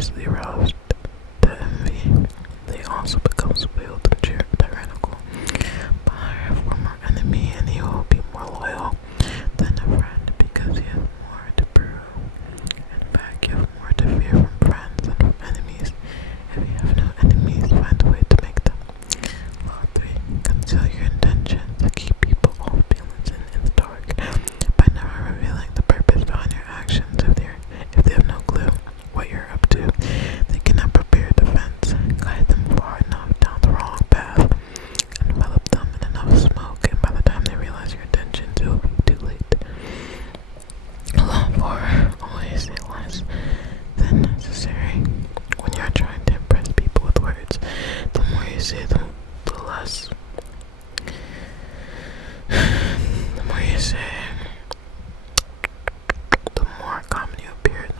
easily aroused to envy. They also become spoiled and tyrannical by a former enemy, and he will be more loyal than a friend because he has more to prove. In fact, you have more to fear from friends than from enemies. If you have no enemies, find a way to make them. Law 3. Conceal your intentions. Keep people off balance in the dark by never revealing the purpose behind your actions. If they have no clue what you're up to, they cannot prepare defense. Guide them far enough down the wrong path. Envelop them in enough smoke, and by the time they realize your intentions, it will be too late. Law 4. Always say less than necessary. When you're trying to impress people with words, the more you say them, the less. The more you say, the more common you appear, and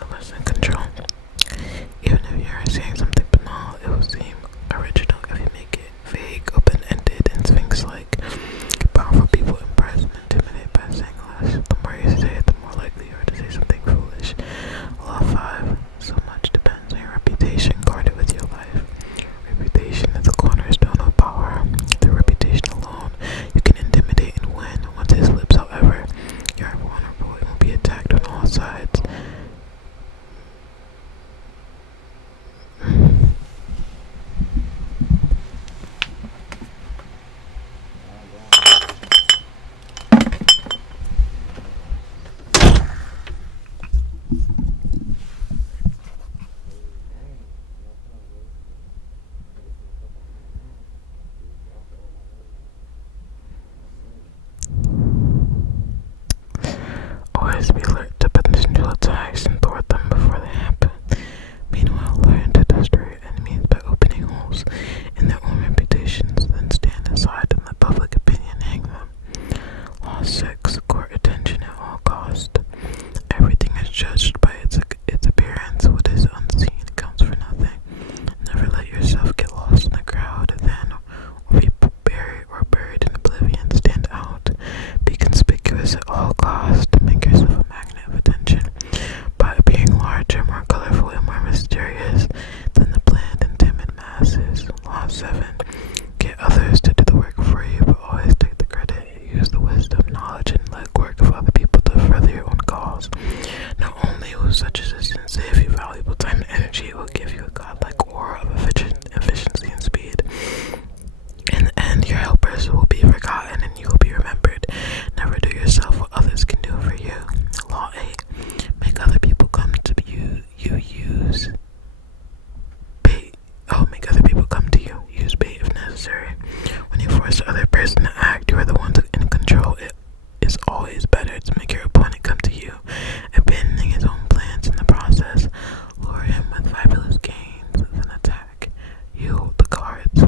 the less in control. Even if you're saying something banal, it will seem original if you make it vague, open-ended, and sphinx-like. Powerful people impress and intimidate by saying less. The more you say it, the more likely you are to say something foolish. Law 5. So much depends on your reputation guarded with your life. Reputation is the cornerstone of power. Through reputation alone, you can intimidate and win. Once it slips, however, you are vulnerable and will be attacked on all sides. Always be alert to potential attacks and thwart them before they happen. Meanwhile, learn to destroy your enemies by opening holes in their own reputations, then stand aside and let public opinion hang them. Law 6. Court attention at all costs. Everything is judged by its appearance. What is unseen counts for nothing. Never let yourself get lost in the crowd, then, or be buried in oblivion. Stand out. Be conspicuous at all costs. Make yourself a magnet of attention by appearing larger, more colorful, and more mysterious than the bland and timid masses. Law 7. Get others to do the work for you, but always take the credit. Use the wisdom, knowledge, and legwork of other people to further your own cause. Not only will such assistance save you valuable time and energy, it will give you a godlike aura of efficiency and speed. In the end, your helpers will be forgotten and you will be remembered. Never do yourself what others can do for you. Law 8. Make other people come to you. Use bait. Make other people come to you. Use bait if necessary. When you force the other person to act, you are the one in control. It is always better to make your opponent come to you, abandoning his own plans in the process. Lure him with fabulous gains than attack. You hold the cards.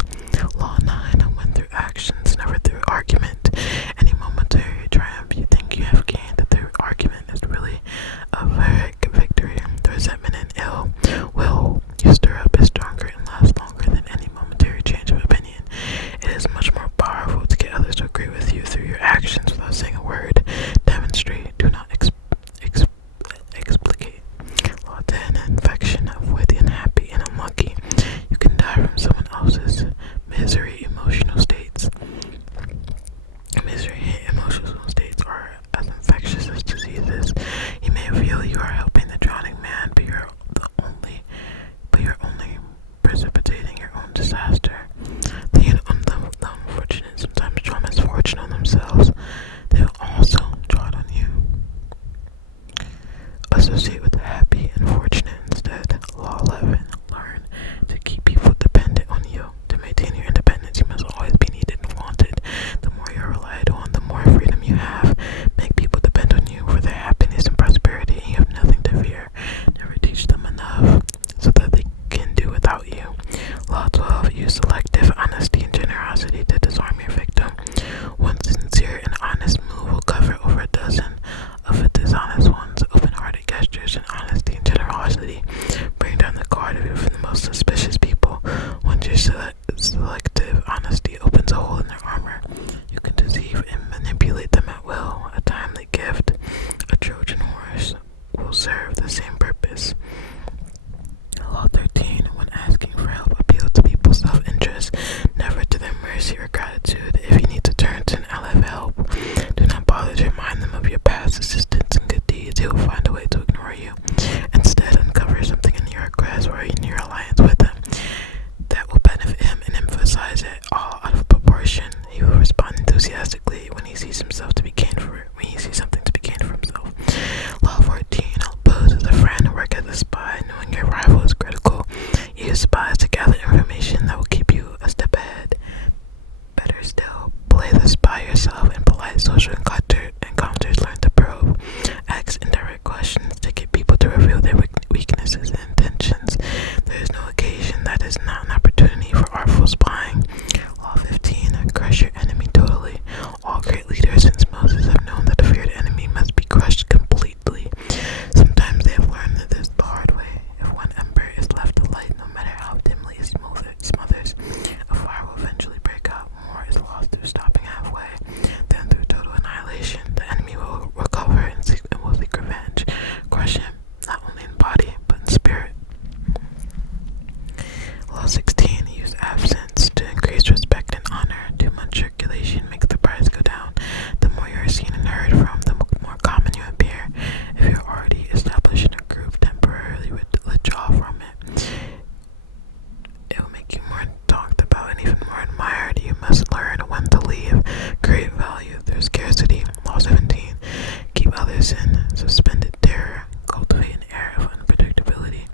Law 9. Win through actions, never through argument. Any momentary triumph you think you have gained through argument is really a victory. The resentment and ill will you stir up is stronger and lasts longer than any momentary change of opinion. It is much more powerful to get others to agree with you through your actions without saying a word. Demonstrate, do not explicate. Law 10. Infection. Avoid the unhappy and unlucky. You can die from someone else's misery. Emotional states are as infectious as diseases. You may feel you are helping the drowning man, but you're only precipitating your own disaster. The unfortunate sometimes draw misfortune on themselves. They will also draw it on you. Associate with the happy and fortunate instead. Law 11. Learn to keep people dependent on you. To maintain your independence, you must always be needed and wanted. The more you are relied on, the more freedom you have. Make people depend on you for their happiness and prosperity, and you have nothing to fear. Never teach them enough so that they can do without you. Law 12. Use selective honesty and generosity to disarm your victim. One sincere and honest move will cover over a dozen of the dishonest ones. Open-hearted gestures and honest he will find a way to ignore you. Instead, uncover something in your request or in your alliance with him that will benefit him and emphasize it all out of proportion. He will respond enthusiastically when he sees himself to be gained for it, when he sees something to be gained for himself. Law 14. I'll pose as a friend and work as a spy. Knowing your rival is critical. Use spies to gather information that will keep you a step ahead. Better still, play the spy yourself. In polite social encounters, learn to probe. Ask indirect questions to get people to reveal their weaknesses and intentions. There is no occasion that is not an opportunity for artful spying. Law 15. Crush your enemy totally. All great leaders since Moses have known that a feared enemy must be crushed completely. Sometimes they have learned this the hard way. If one ember is left alight, no matter how dimly it smothers, a fire will eventually break out. More is lost through stopping halfway than through total annihilation. The enemy will recover and will seek revenge. Crush him, not only in body, but in spirit. Law 16. Use absence to increase respect and honor. Too much circulation makes the price go down. The more you are seen and heard from, the more common you appear. If you're already established in a group, temporarily withdraw from it. It will make you more talked about and even more admired. You must learn when to leave. Create value through scarcity. Law 17. Keep others in suspended terror. Cultivate an air of unpredictability.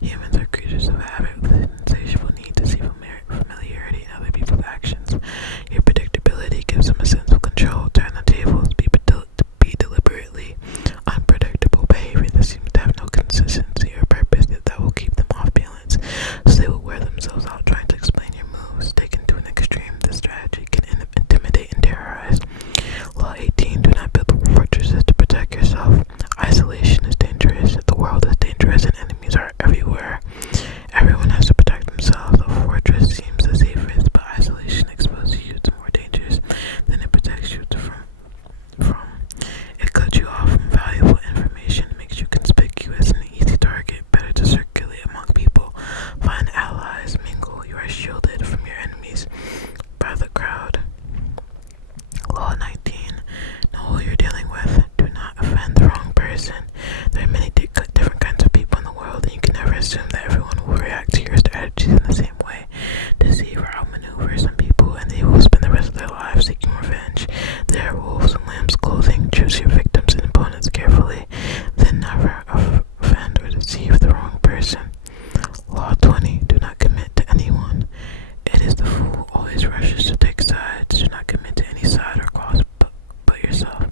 Humans are creatures of habit with an insatiable need to see familiarity in other people's actions. Your predictability gives them a sense of control. Turn the tables. Be deliberately unpredictable behavior that seems to have no consistency or purpose that will keep them off balance, so they will wear themselves out trying to explain your moves. Taken to an extreme, this strategy can intimidate and terrorize. Law 18. Do not build fortresses to protect yourself. Isolation is dangerous. The world is dangerous and enemies are everywhere. Everyone has to protect themselves. A fortress seems the safest, but isolation exposes you to more dangers than it protects you from. It cuts you off from valuable information, makes you conspicuous and an easy target. Better to circulate among people. Find allies, mingle. You are shielded from your enemies by the crowd. Law 19. Know who you're dealing with. Do not offend the wrong person. There are many different kinds of people in the world, and you can never assume that everyone will react to your strategies in the same way. Deceive or outmaneuver some people, and they will spend the rest of their lives seeking revenge. They are wolves in lamb's clothing. Choose your victims and opponents carefully, then never offend or deceive the wrong person. Law 20. Do not commit to anyone. It is the fool who always rushes to take sides. Do not commit to any side or cause but yourself.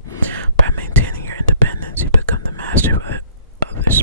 By maintaining your independence, you become the master of others'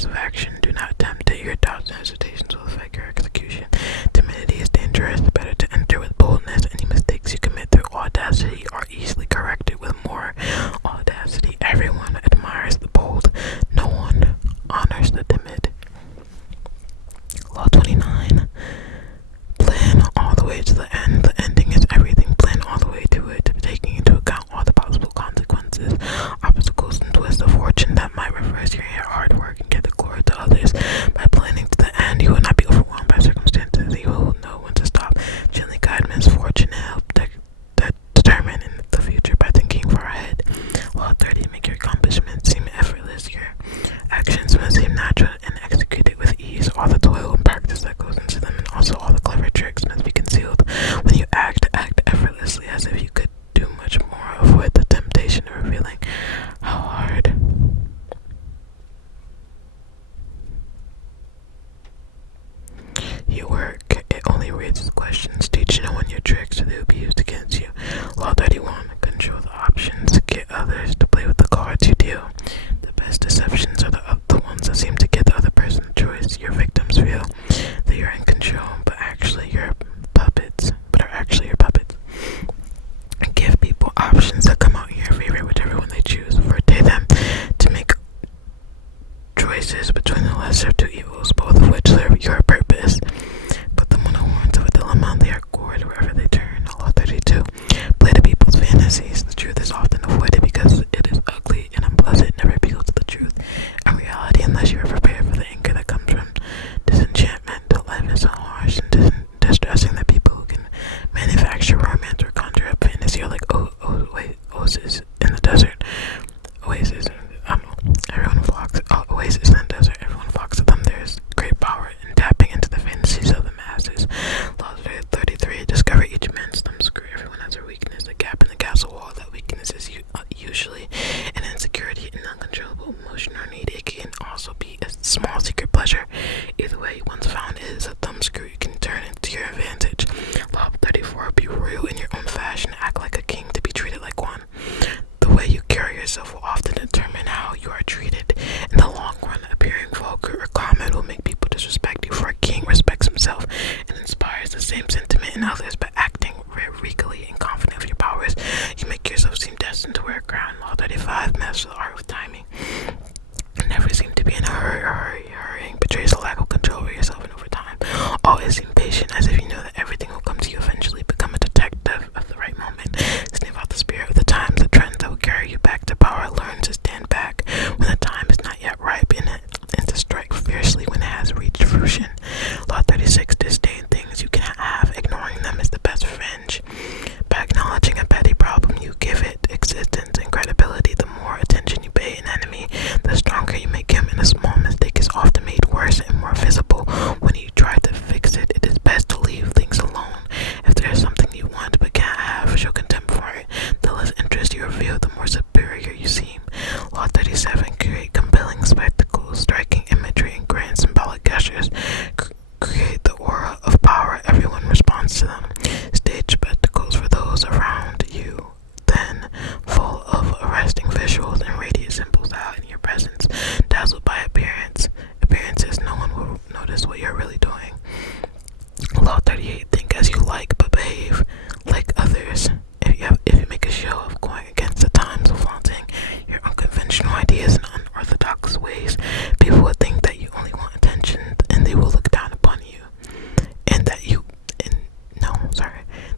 course of action. Do not attempt it. Your doubts and hesitations will affect your execution. Timidity is dangerous. Better to enter with boldness. Any mistakes you commit through audacity are easily corrected with more audacity. Everyone admires the bold. No one honors the timid. Law 29. Plan all the way to the end. The ending is everything. Plan all the way to it, taking into account all the possible consequences, obstacles, and twists of fortune that might reverse your hard work and get the glory to others. By planning to the end, you will not be overwhelmed by circumstances. You will know when to stop. Gently guide misfortune and help determine in the future by thinking far ahead. Law 30. Make your accomplishments seem effortless. Your actions must seem natural and executed with ease. All the toil and practice that goes into them, and also all the clever tricks, must be concealed. When you act effortlessly, as if you could do much more. Avoid the temptation of revealing how hard you work. It only raises questions. Teach no one your tricks, or they will be used against you. Law 31. Control the options. Get others to play with the cards you deal. The best deceptions are the ones that seem to give the other person a choice. Your victims feel that you're in control, but are actually your puppets. Give people options that come out in your favor, whichever one they choose. Forbid them to make choices between the lesser of two evils, both of which serve your purpose. Put them on the horns of a dilemma, and they are gored wherever they turn. Law 32. Play to people's fantasies. The truth is often avoided because it is ugly and unpleasant. Never appeal to the truth and reality unless you are prepared for the anger that comes from disenchantment. Life is so harsh and distressing that people who can manufacture romance or conjure up fantasy are like oases in the desert. Oasis in the desert. Everyone flocks to them. There is great power in tapping into the fantasies of the masses. Law 33. Discover each man's thumbscrew. Everyone has a weakness, a gap in the castle wall. That weakness is usually an insecurity, an uncontrollable emotion or need. It can also be a small secret pleasure. Either way, once found, it is a thumbscrew you can turn into your advantage. Law 34. Be royal in your own fashion. Act like a king to be treated like one. The way you carry yourself will often determine how you are treated. In the long run, appearing vulgar or common will make people disrespect you, for a king respects himself and inspires the same sentiment in others. By acting regally and confident of your powers, you make yourself seem destined to wear a crown. Law 35. Master the art of timing. Never seem to be in a hurry. Hurrying betrays a lack of control over yourself, and over time, always seem patient, as if you know that everything will come to you eventually. Become a detective of the right moment. Sniff out the spirit of the times, the trends that will carry you back to power. Learn to stand back when the time is not yet ripe, and to strike fiercely when it has reached fruition. Law 36. Disdain things you cannot have. Ignoring them is the best revenge. By acknowledging a petty problem, you give it existence and credibility. The more attention you pay an enemy, the stronger you make him, and a small mistake is often made worse and more visible when you try to fix it. It is best to leave things alone. If there is something you want but can't have, show contempt for it. The less interest you reveal, the more superior you seem. Law 37. Create compelling spectacles, striking imagery, and grand symbolic gestures. Create the aura of power. Everyone responds to them. Stage spectacles for those around you, then full of arresting visuals and radiant symbols out in your presence. Dazzled by appearances, no one will notice what you're really doing. Law 38. Think as you like, but behave like others. If you make a show of going against the times, of flaunting your unconventional ideas and unorthodox ways, people will think that you only want attention, and they will look down upon you.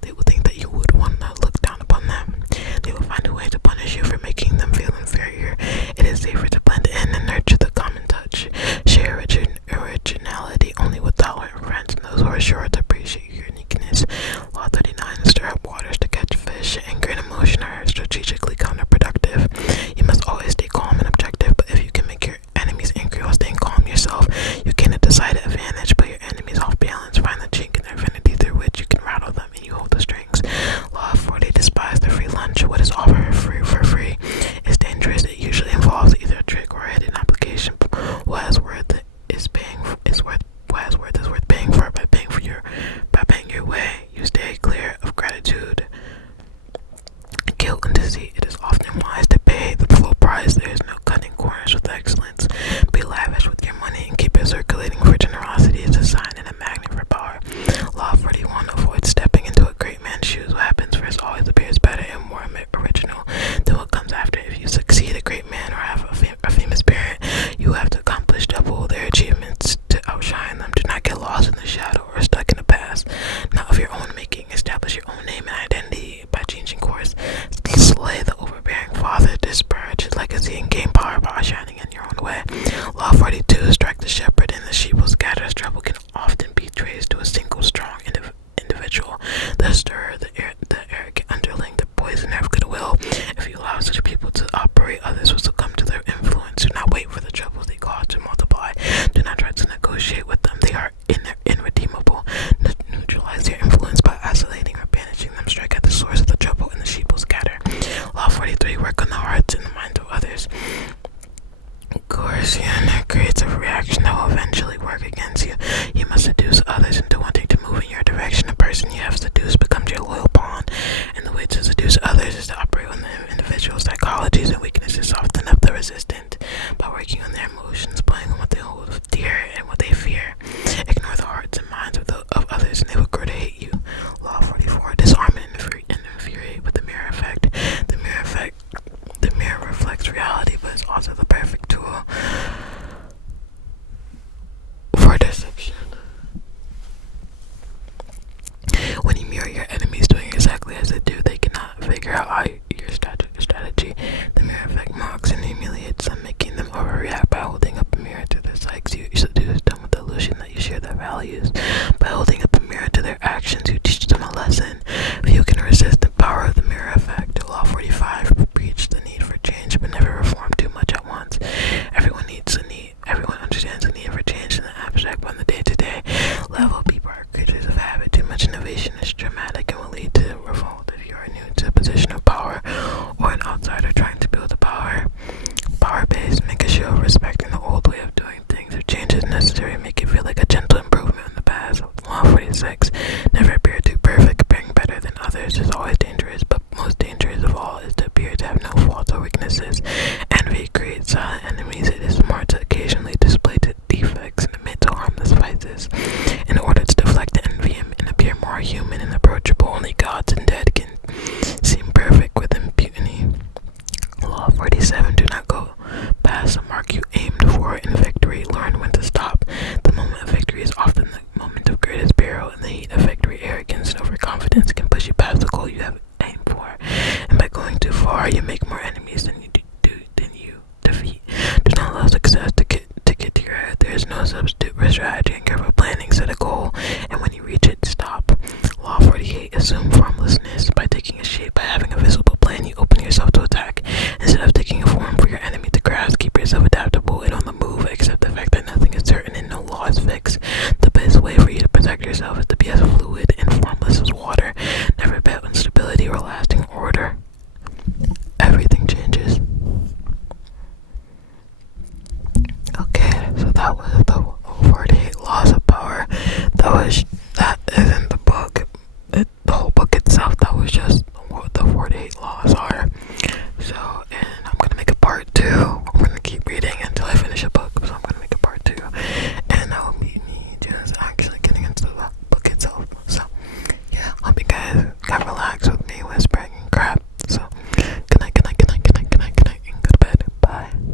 They will think that you would want to look down upon them. They will find a way to punish you for making them feel inferior. It is safer to blend in and nurture the common touch. Share originality only with tolerant friends and those who are sure to appreciate your uniqueness. values. By holding up a mirror to their actions, you teach them a lesson. Few can resist the power of the mirror effect. Law 45 preached the need for change, but never reform too much at once. Everyone understands the need for change in the abstract, but on the day-to-day level, people are creatures of habit. Too much innovation is dramatic and will lead to revolt. If you are new to a position of power or an outsider trying to build a power base, make a show of respecting the old way of doing things. If change is necessary, make it feel like a gentle improvement in the past. Law 46, never appear too perfect. Appearing better than others is always dangerous, but most dangerous of all is to appear to have no faults or weaknesses. Envy creates silent enemies. It is smart to occasionally display defects and admit to harmless vices in order to deflect the envy and appear more human and approachable. Only gods and dead can seem perfect with impunity. Law 47, do not go past the mark you aimed for in victory. Learn when to stop. The moment of victory is often the moment of greatest peril. In the heat of victory, arrogance and overconfidence can push you past the goal you have aimed for. And by going too far, you make more enemies than you defeat. Do not allow success to get to your head. There is no substitute for strategy and careful planning. Set a goal, and when you reach it, stop. Law 48, assume formlessness. By taking a shape, by having a visible plan, you open yourself to attack. Instead of taking a form for your enemy to grasp, keep yourself adaptable and on the move. Accept the fact that nothing is certain and no law is fixed. The best way for you to protect yourself is to be as fluid and formless as water. Never bet on stability or lasting order. Everything changes. Okay, so that was